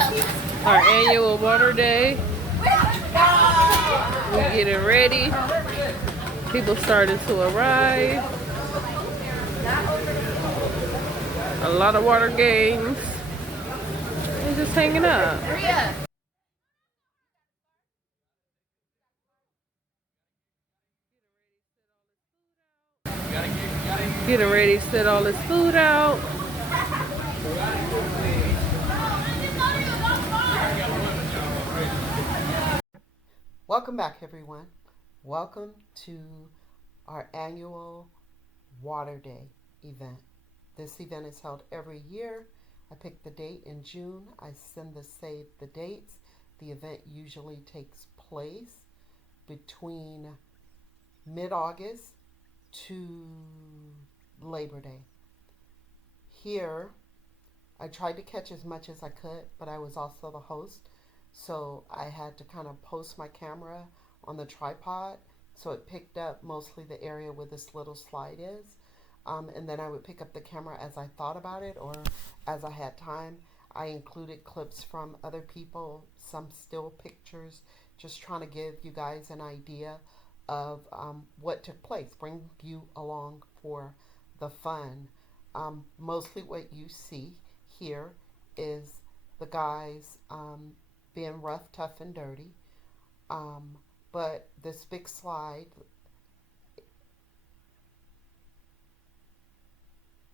Our annual water day. We're getting ready. People started to arrive. A lot of water games. We're just hanging out. Getting ready to set all this food out. Welcome back, everyone. Welcome to our annual Water Day event. This event is held every year. I pick the date in June. I send the save the dates. The event usually takes place between mid-August to Labor Day. Here, I tried to catch as much as I could, but I was also the host. So I had to kind of post my camera on the tripod so it picked up mostly the area where this little slide is. And then I would pick up the camera as I thought about it or as I had time. I included clips from other people, some still pictures, just trying to give you guys an idea of what took place, bring you along for the fun. Mostly what you see here is the guys being rough, tough, and dirty. But this big slide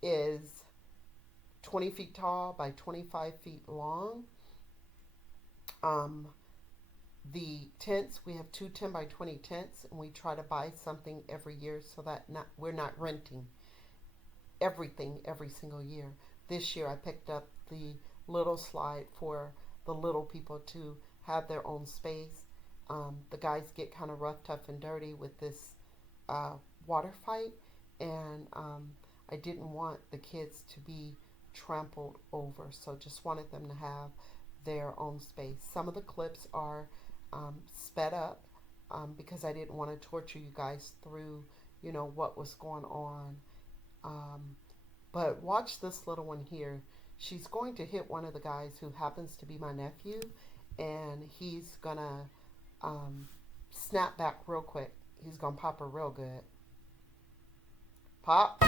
is 20 feet tall by 25 feet long. The tents, we have two 10 by 20 tents, and we try to buy something every year so that we're not renting everything every single year. This year I picked up the little slide for the little people to have their own space. The guys get kind of rough, tough, and dirty with this water fight, and I didn't want the kids to be trampled over, so just wanted them to have their own space. Some of the clips are sped up because I didn't want to torture you guys through, what was going on. But watch this little one here. She's going to hit one of the guys who happens to be my nephew, and he's gonna snap back real quick. He's gonna pop her real good. Pop.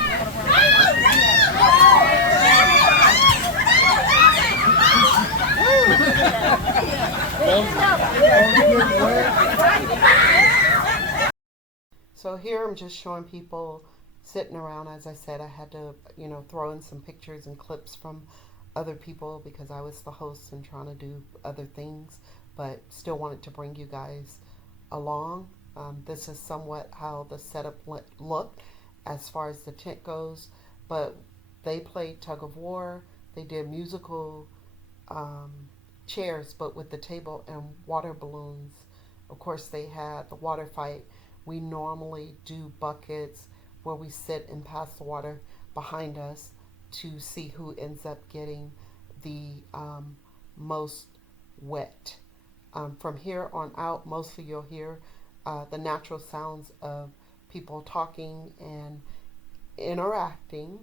So here I'm just showing people sitting around. As I said, I had to, throw in some pictures and clips from other people because I was the host and trying to do other things, but still wanted to bring you guys along. This is somewhat how the setup looked as far as the tent goes, but they played tug-of-war. They did musical chairs, but with the table and water balloons. Of course, they had the water fight. We normally do buckets where we sit and pass the water behind us to see who ends up getting the most wet. From here on out, mostly you'll hear the natural sounds of people talking and interacting.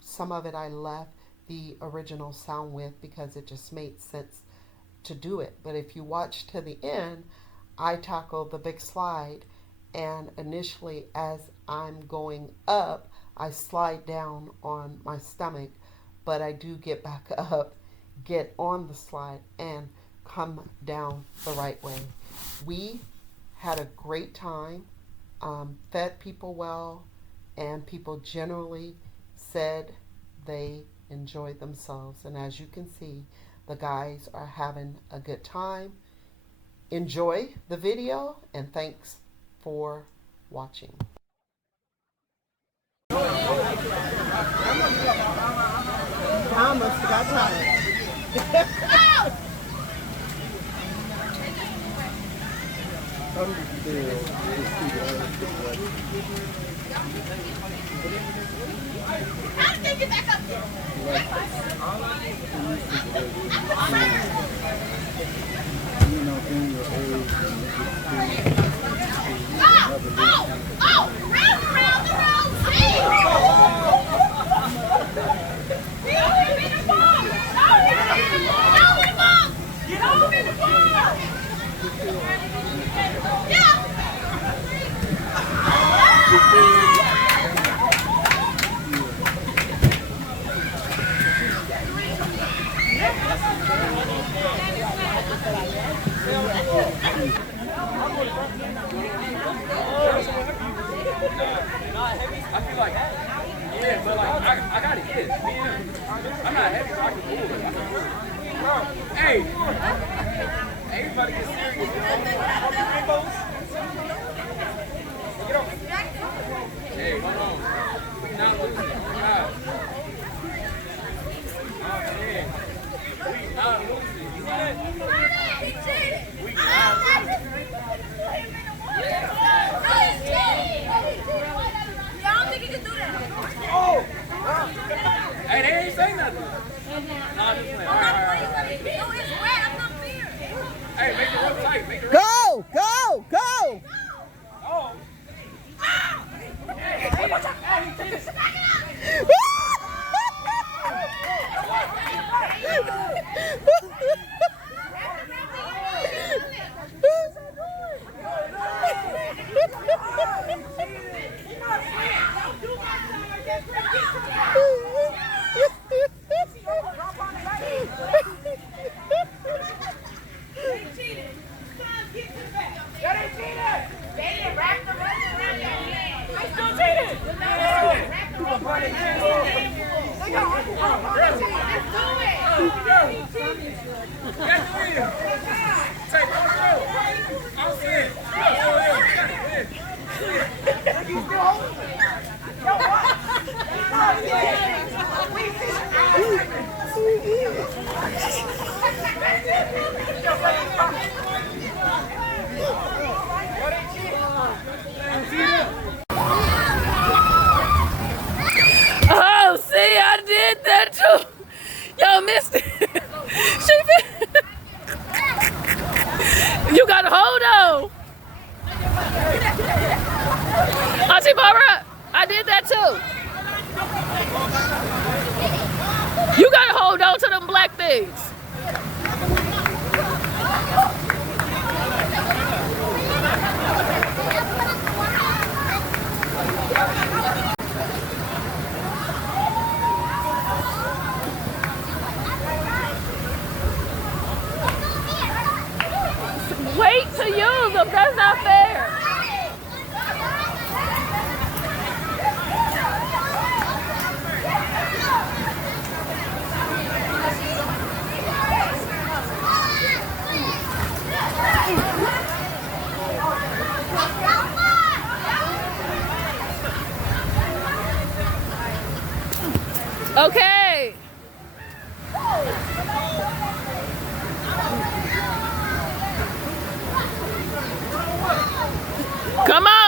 Some of it I left the original sound with because it just made sense to do it. But if you watch to the end, I tackled the big slide, and initially as I'm going up, I slide down on my stomach, but I do get back up, get on the slide, and come down the right way. We had a great time, fed people well, and people generally said they enjoyed themselves. And as you can see, the guys are having a good time. Enjoy the video, and thanks for watching. I must have got tired. How did they get back up there? Round around the rosy! You don't even be the ball! No, feel like, yeah, but like, I got it, yeah. Me and him. I'm not heavy, so I can pull it. I can pull it. Hey, everybody get serious, yo. Get over. Hey, hold on. We not losing. God. Oh, man. We not losing. You see that? He cheated. We not losing. I don't think he can do that. Oh! Hey, they ain't say nothing. Nah, just playing. All right. No, it's wet. I'm not fair. Hey, make it real tight. Make it real Go, go, go! Oh! Hey, he cheated. Oh, see, I did that too. Y'all missed it. You got a hold on. Auntie Barbara, I did that too. You got to hold on to them black things. Wait to use them. That's not fair. Okay. Come on.